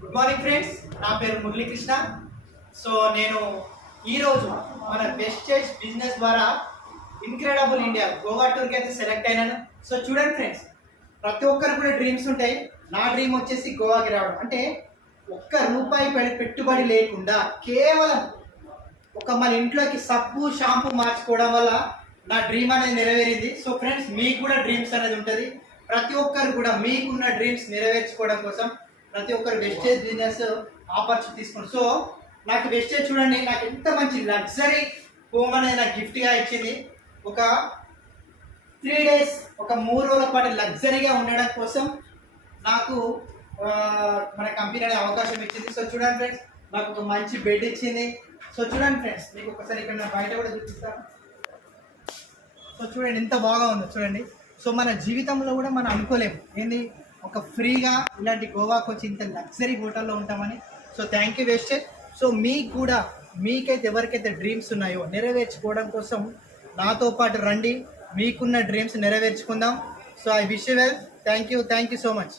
Good morning friends, నా పేరు Muralikrishna. So నేను ఈరోజు మన వెస్టేజ్ బిజినెస్ ద్వారా ఇన్క్రెడిబుల్ ఇండియా గోవా టూర్కి అయితే సెలెక్ట్ అయినాను. సో చూడండి ఫ్రెండ్స్, ప్రతి ఒక్కరు కూడా డ్రీమ్స్ ఉంటాయి. నా డ్రీమ్ వచ్చేసి గోవాకి రావడం. అంటే ఒక్క రూపాయి పెట్టుబడి లేకుండా కేవలం మన ఇంట్లోకి సబ్బు షాంపూ మార్చుకోవడం వల్ల నా డ్రీమ్ అనేది నెరవేరింది. సో ఫ్రెండ్స్, మీకు కూడా డ్రీమ్స్ అనేది ఉంటుంది. ప్రతి ఒక్కరు కూడా మీకున్న డ్రీమ్స్ నెరవేర్చుకోవడం కోసం ప్రతి ఒక్కరు వెస్టేజ్ బిజినెస్ ఆపర్చునిటీ తీసుకోండి. సో నాకు వెస్టేజ్ చూడండి, నాకు ఎంత మంచి లగ్జరీ హోమ్ అనేది నాకు గిఫ్ట్గా ఇచ్చింది. ఒక 3 days, ఒక 3 రోజుల పాటు లగ్జరీగా ఉండడం కోసం నాకు మన కంపెనీ అనేది అవకాశం ఇచ్చింది. సో చూడండి ఫ్రెండ్స్, నాకు ఒక మంచి బెడ్ ఇచ్చింది. సో చూడండి ఫ్రెండ్స్, మీకు ఒకసారి ఇక్కడ నేను బయట కూడా చూపిస్తాను. సో చూడండి ఎంత బాగా ఉందో చూడండి. సో మన జీవితంలో కూడా మనం అనుకోలేము ఏంది ఒక ఫ్రీగా ఇలాంటి గోవాకి వచ్చి ఇంత లగ్జరీ హోటల్లో ఉంటామని. So thank you Vestige. So మీకు కూడా మీకైతే ఎవరికైతే డ్రీమ్స్ ఉన్నాయో నెరవేర్చుకోవడం కోసం నాతో పాటు రండి, మీకున్న డ్రీమ్స్ నెరవేర్చుకుందాం. So I wish you well. Thank you so much.